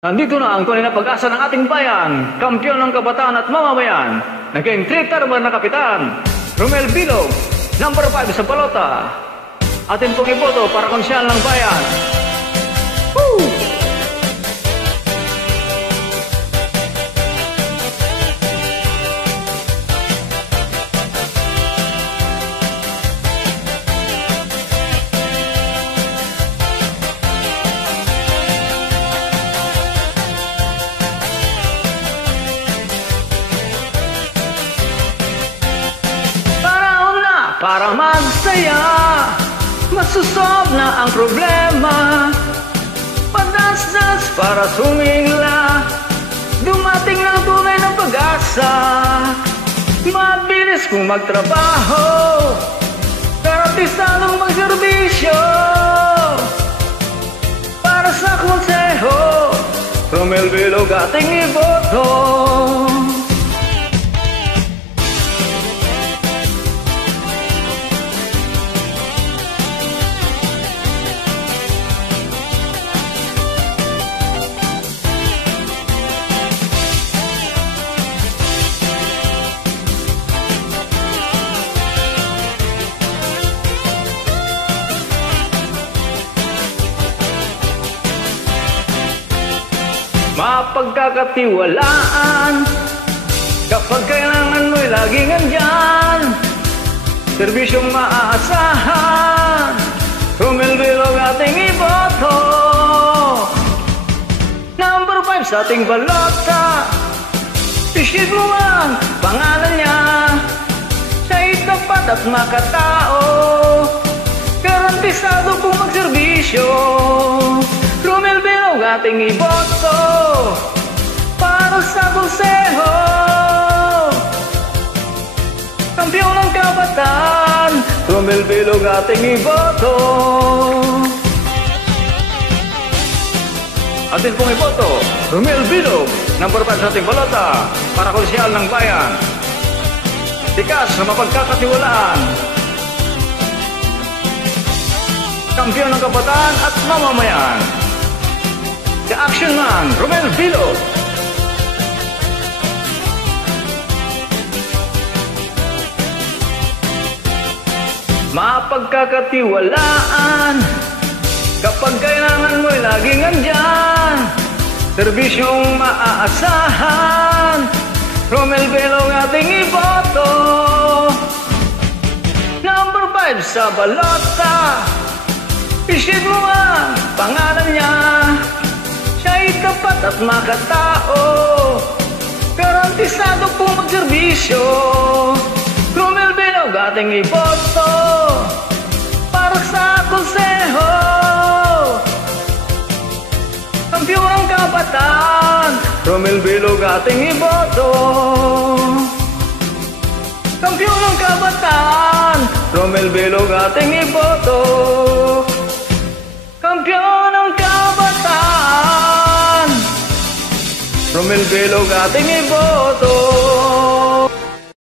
Nandito na ang tunay na pag-asa ng ating bayan, kampyon ng kabataan at mamamayan, naging 3-term na kapitan, Romel Bilog, number 5 sa balota. Atin pong iboto para konsyal ng bayan. Woo! Para magsaya, masusolve na ang problema. Padasdas para sumingla, dumating ng tunay ng pag-asa. Mabilis kung magtrabaho, garantisadong magserbisyo. Para sa konseho, Romel Bilog ating iboto. Mapagkakatiwalaan, kapag kailangan mo'y laging andyan. Serbisyong maaasahan, Romel Bilog ating iboto. Number 5 sa ating balota, isid mo ang pangalan niya. Siya'y tapat at makatao, garantisado kung magserbisyo. Romel Bilog ating iboto para sa konseho, kampyon ng kabataan, Romel Bilog ating iboto. Atin pong iboto, Romel Bilog, number 5 sa ating balota para konsyal ng bayan. Tikas na mapagkakatiwalaan, kampyon ng kabataan at mamamayan. The Action Man, Romel Bilog. Mapagkakatiwalaan, kapag kailangan mo'y laging andyan. Serbisyong maaasahan, Romel Bilog ating iboto. Number 5 sa balota, isid mo ang pangalan niya. Siya'y tapat at makatao, garantisado kung magserbisyo. Romel Bilog ating iboto para sa konseho, kampyon ng kabataan, Romel Bilog ating iboto. Kampyon ng kabataan, Romel Bilog ating iboto. Kampyon ng kabataan, Romel Bilog ating iboto.